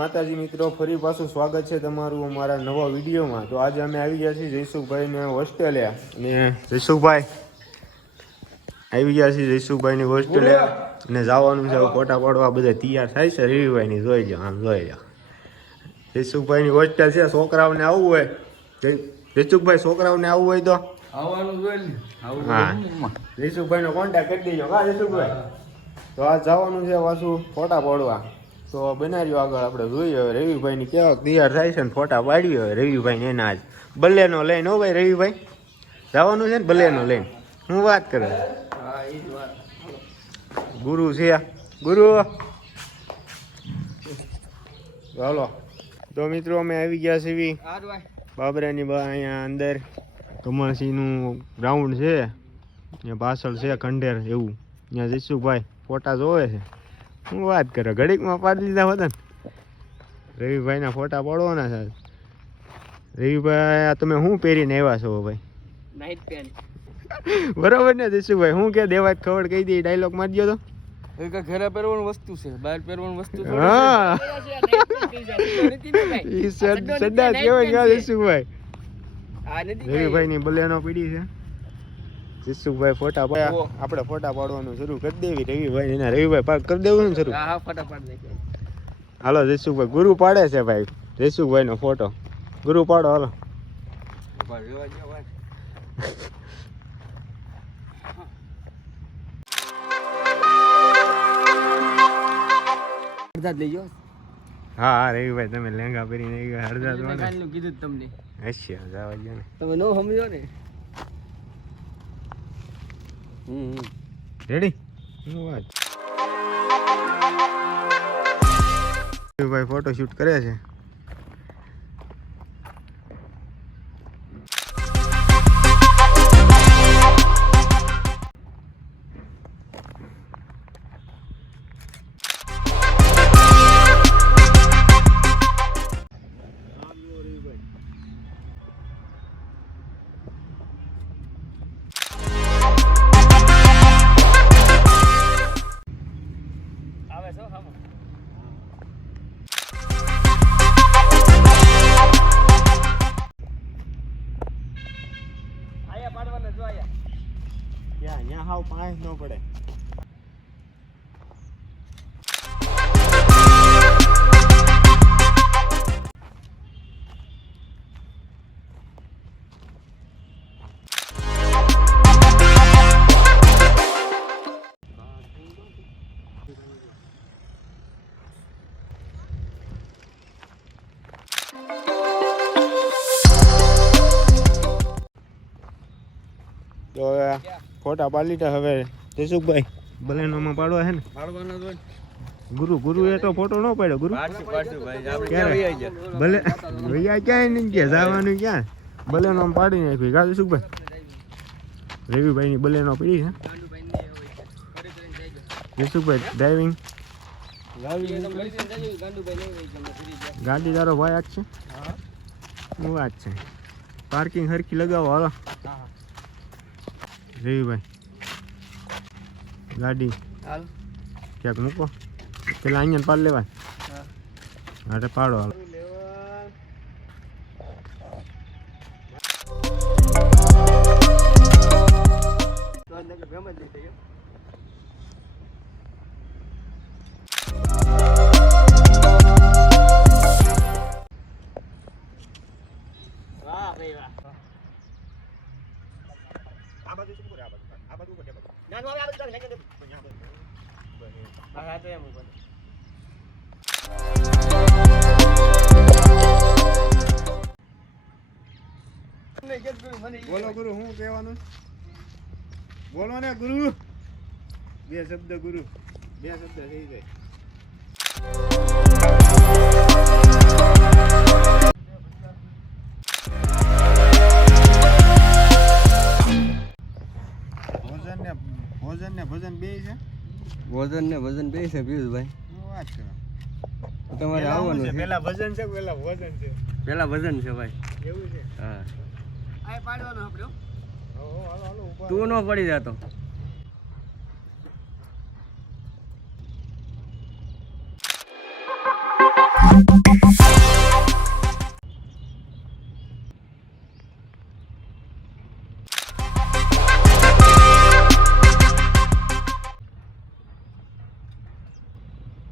માતાજી મિત્રો, ફરી પાછું સ્વાગત છે તમારું અમારા નવા વિડીયોમાં। તો આજે અમે આવી ગયા છીએ જયસુખભાઈને હોસ્ટેલે અને જયસુખભાઈ આવી ગયા છીએ જયસુખભાઈની હોસ્ટેલે અને જવાનું છે ફોટા પાડવા। બધા તૈયાર થાય છે રવિભાઈની, જોઈ લો આમ જોઈ લો જયસુખભાઈની હોસ્ટેલ છે। છોકરાઓને આવવું હોય જયસુખભાઈ, છોકરાઓને આવવું હોય તો આવવાનું જોઈએ ને। હા, જયસુખભાઈનો કોન્ટેક્ટ કરી દેજો હા જયસુખભાઈ। તો આ જવાનું છે પાછું ફોટા પાડવા। તો બનાવ્યો આગળ આપણે જોઈએ હવે રવિભાઈની કેવા તૈયાર થાય છે ને ફોટા પાડવી। હવે રવિભાઈને એના આજ બલ્લેનો લઈને હો ભાઈ, રવિભાઈ જવાનું છે ને બલ્લેનો લઈને। હું વાત કરે ગુરુ છે ગુરુ। ચાલો તો મિત્રો અમે આવી ગયા છીએ બાબરાની અહીંયા અંદર કમળસિંહનું ગ્રાઉન્ડ છે, ત્યાં પાછળ છે ખંડેર એવું। ત્યાં જયસુખભાઈ ફોટા જોવે છે। હું વાત કરો, ઘડીકમાં પાડી લીધા હોતા ને। રવિભાઈના ફોટા પાડવાના છે। રવિભાઈ તમે શું પહેરીને આવ્યા છો ભાઈ? નાઈટ પેન્ટ બરોબર ને જયસુખભાઈ? શું કે દેવાય ખબર કહી દે, ડાયલોગ મારી દો તો। ઘરે પહેરવાની વસ્તુ છે, બહાર પહેરવાની વસ્તુ હા ઈ સડા કેવાય જયસુખભાઈ। રવિભાઈની બલેનો પીડી છે। જયસુખભાઈ ફોટા આપણે ફોટા પાડવાનું શરૂ કરી દેવી રવિભાઈ એના। રવિભાઈ પાડ કરી દેવું ને શરૂ? હા ફોટા પાડી દે હાલો જયસુખભાઈ ગુરુ પાડે છે ભાઈ જયસુખભાઈનો ફોટો। ગુરુ પાડો હાલો। હરદાદ લઈ જાઓ। હા હા રવિભાઈ તમે લેંગા પહેરીને હરદાદ કીધું તમને હસ્યા જવા દો ને, તમે નો સમજો ને। રેડી શું વાત? રવિભાઈ ફોટો શૂટ કરે છે। ત્યાં હાવ પાંચ ન પડે। તો ફોટા પાડી લીધા। હવે જયસુખભાઈ બલેનોમાં પાડવા છે ને? ગુરુ ગુરુ એ તો ફોટો ન પાડ્યો ગુરુ ભલે ભૈયા ક્યાંય નહીં ગયા, જવાનું ક્યાં? બલેનોમાં પાડી નાખ્યું કા જયસુખભાઈ? રવિભાઈની બલેનો પડી છે જયસુખભાઈ ડ્રાઇવિંગ ગાડી તારો ભાઈ આજ છે? શું વાત છે? પાર્કિંગ હરખી લગાવો હાલો રવિભાઈ। ગાડી ક્યાંક મૂકો પેલા અહીંયા પાડ લેવાય। અરે પાડો હાલો। બોલો ગુરુ, શું કહેવાનું? બોલો ને ગુરુ, બે શબ્દ ગુરુ, બે શબ્દ થઈ જાય। ભોજન ને ભજન બે છે? ભોજન ને ભજન બે છે પિયુષભાઈ। શું વાત કરો? તમારે આવવાનું છે? પેલા ભજન છે પેલા ભોજન છે? પેલા ભજન છે ભાઈ। એવું છે? હા આ પાડવાનો આપણે। હાલો હાલો તું ન પડી જતો।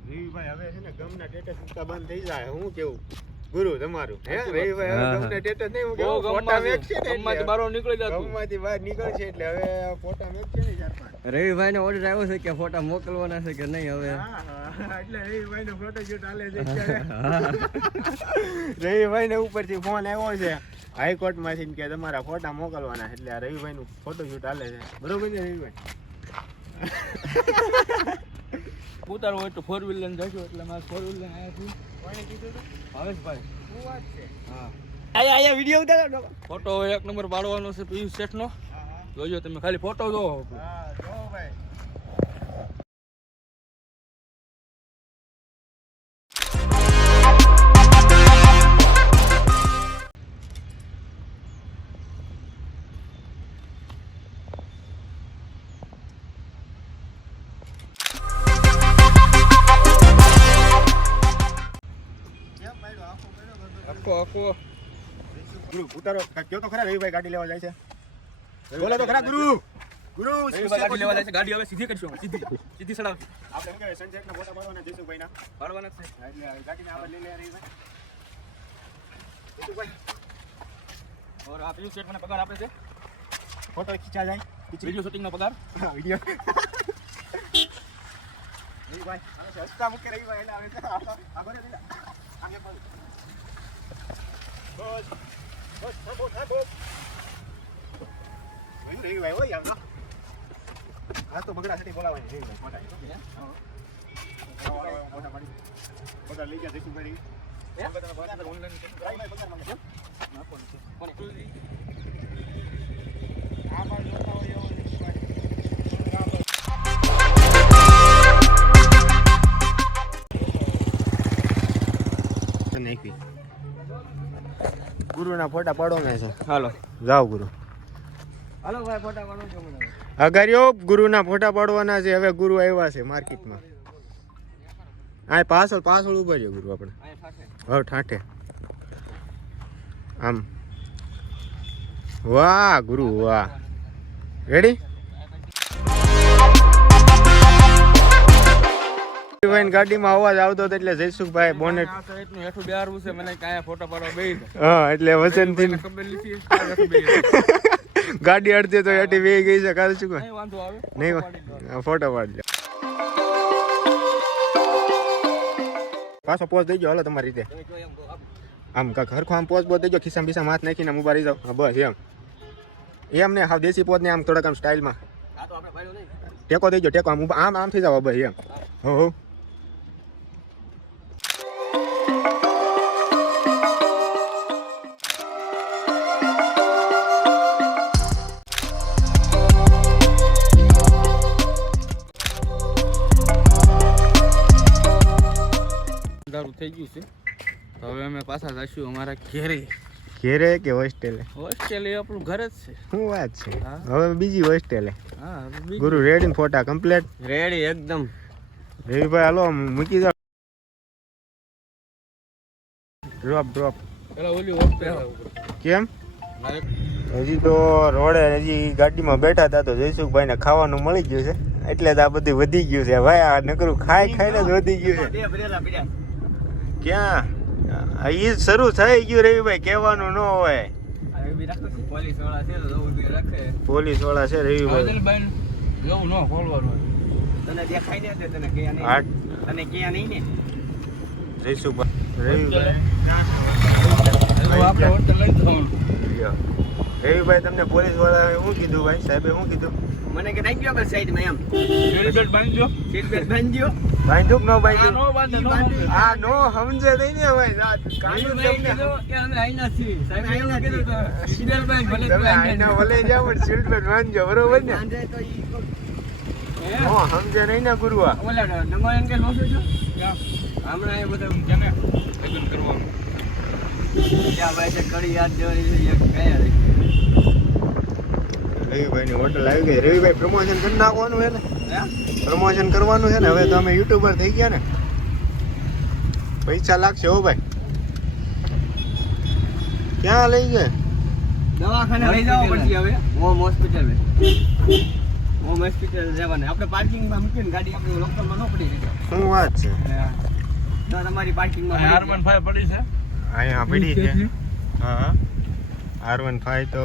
રવિભાઈ હવે છે ને ગમના ટેટસ મૂકતા બંધ થઈ જાય હું કેવું ગુરુ તમારું હે રવિભાઈ હવે હા. ગમના ટેટસ નહીં હું કેવું ફોટા મેકશે ને ગમમાંથી બહાર નીકળી જતું. ગમમાંથી બહાર નીકળશે એટલે હવે ફોટા મેકશે ને ચાર પાંચ રવિભાઈ નો ઓર્ડર આવ્યો છે કે ફોટા મોકલવાના છે કે નહીં હવે હા, હા, એટલે રવિભાઈ નો ફોટોશૂટ હાલે છે અત્યારે. રવિભાઈ ને ઉપરથી ફોન આવ્યો છે હાઈકોર્ટ માંથી કે તમારા ફોટા મોકલવાના એટલે આ રવિભાઈ નું ફોટોશૂટ હાલે છે બરોબર છે રવિભાઈ ઉતારવું હોય તો 4 વ્હીલર જશું એટલે મારે 4 વ્હીલર આવ્યા છું કોણે કીધું હતું? ભાવેશભાઈ શું વાત છે? હા આયા વિડીયો ઉતારો ફોટો એક નંબર પાડવાનો છે પિયુષ શેઠનો હા, હા. જોજો તમે ખાલી ફોટો જોવો હા, જો ભાઈ. કેમ પાડ્યો? આખો પાડ્યો બધો? આખો ગુરુ ઉતારો કયો તો ખરા રવિભાઈ ગાડી લેવા જાય છે બોલો તો ખરા ગુરુ ગુરુ ગાડી લેવા જાય છે ગાડી હવે સીધી કરશું સીધી સડાવશું આપણે શું કહેવાય સનસેટના ફોટા પાડવાના જયસુખભાઈના પાડવાના છે એટલે ગાડીને આપણે લઈ લે રવિભાઈ જયસુખભાઈ ઓર આ પિયુષ શેઠ મને પગાર આપે છે ફોટો ખીચા જાય વિડિયો શૂટિંગનો પગાર હા વિડિયો રવિભાઈ હવે હસતા મૂકે રવિભાઈ એટલે આવે છે આ ભરે દીધા આમ એક બાજુ. બસ બસ બસ બસ રવિભાઈ હોય આમ આ તો બગડા સટી બોલાવાની રવિભાઈ મોટા મોટા પાડી બધા લઈ ગયા જયસુખભાઈ રવિભાઈ પગાર માંગે છે આ બાજુ જોતા હોય એવો નાખી ગુરુના ફોટા પાડવાના છે હાલો જાઓ ગુરુ હાલો ભાઈ ફોટા પાડો છો મને અગર્યો ગુરુના ફોટા પાડવાના છે હવે ગુરુ આવ્યા છે માર્કેટમાં આ પાછળ ઉભા છે ગુરુ આપણે હવે ઠાઠે આમ વાહ ગુરુ વાહ રેડી ગાડીમાં અવાજ આવતો હતો એટલે જયસુખભાઈ બોનેટ આ સાઈડનું હેઠું બેહારવું છે મને કાંઈ ફોટો પાડવા બેહી હા એટલે વસંતથી ખબર લીધી હેઠું બેહી ગાડી અડધી તો એટી વે ગઈ છે કાલ શું નહીં વાંધો આવે નહીં ફોટો પાડજો પાછો પોઝ દઈ ગયો હાલો તમારી રીતે આમ કાંક હરખો આમ પોઝ બોઝ દઈ ગયો ખિસ્સામાં બીસા હાથ નાખીને આમ ઉભા રહી જાવ હા બસ એમ ને હાવ દેશી પોઝ ને આમ થોડાક આમ સ્ટાઇલમાં ટેકો દઈ ગયો ટેકો આમ ઊભા આમ થઈ જાવ બસ એમ હો અંધારું થઈ ગયું છે તો હવે અમે પાછા જઈશું અમારા ઘેરે ઘેરે કે હોસ્ટેલે હોસ્ટેલ એ આપણું ઘર જ છે શું વાત છે હા. હવે બીજી હોસ્ટેલે હા ગુરુ રેડી ફોટા કમ્પ્લીટ રેડી એકદમ રવિભાઈ હાલો મૂકી દો ડ્રોપ પેલા ઓલી હોસ્ટેલ કેમ હજી તો રોડે હજી ગાડીમાં બેઠા હતા તો જયસુખભાઈને ખાવાનું મળી ગયું છે એટલે તો આ બધું વધી ગયું છે ભાઈ આ નકરું ખાઈને જ વધી ગયું છે ક્યાં એ જ શરૂ થઈ ગયું રવિભાઈ કહેવાનું ન હોય પોલીસ વાળા છે તો રાખે પોલીસ વાળા છે રવિભાઈ એવું ન ખોલવાનું તને દેખાય ને તને કે નહીં આઠ તને કે નહીં ને જયસુખભાઈ રવિભાઈ આપણે હોસ્ટેલ લઈ જવાનું રવિભાઈ તમને પોલીસ વાળા શું કીધું ભાઈ સાહેબે શું કીધું મને કે નાખી ગયો બસ સાઈડમાં એમ સીટ બેલ્ટ બાંધજો સીટ બેલ્ટ બાંધજો બાંધુક ન આ બાંધ્યું નો બાંધે નો બાંધે આ નો સમજે નહીં ને ભાઈ કાનૂન તમને અમે આઈના છીએ સાહેબ એવું કીધું તો સીટ બેલ્ટ બાંધ ભલે તમે આઈના વલે જાવ પણ સીટ બેલ્ટ બાંધજો બરોબર ને બાંધે તો ઈ નો સમજે નહીં ને ગુરુઆ ઓલા નંબર એમ કે લોસો છો હમણાં એ બધા કેને લગ્ન કરવાનું ત્યાં ભાઈ છે કડી યાદ દેવાની એક કયા રહી રવિભાઈ ની હોટલ આવી ગઈ રવિભાઈ પ્રમોશન કરી નાખવાનું છે ને હે પ્રમોશન કરવાનું છે ને હવે તો અમે યુટ્યુબર થઈ ગયા ને પૈસા લાગશે હો ભાઈ. ક્યાં લઈ ગયા? દવાખાને લઈ જવા પડશે હવે. હોમ હોસ્પિટલ જવાને આપણે પાર્કિંગમાં મૂકીને ગાડી આપણે લોકલમાં ન પડી જાય. શું વાત છે? તમારી પાર્કિંગમાં R15 પડી છે. અહીંયા પડી છે. હા R15 તો